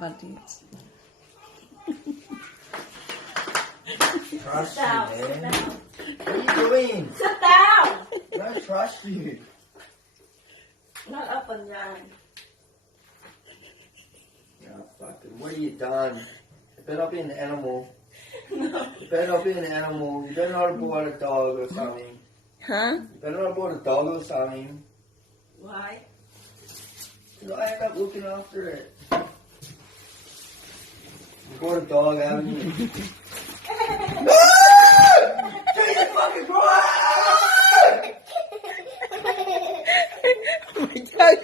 audience. Trust Sit down, you, sit man. down. What are you doing? Sit down! I don't trust you. Not up and down. Yeah, fucking, what have you done? You better not be an animal. You better not be an animal. You better not have bought a dog or something. Huh? You better not have bought a dog or something. Why? Because I end up looking after it. You bought a dog, haven't you? Jesus fucking Christ! Oh my God.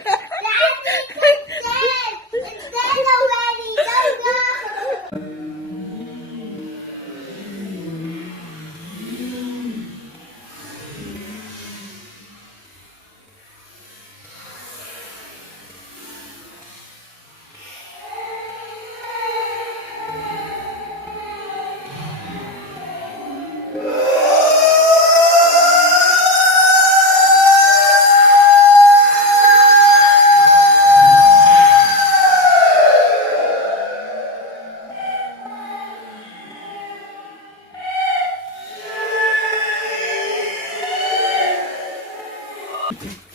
Okay.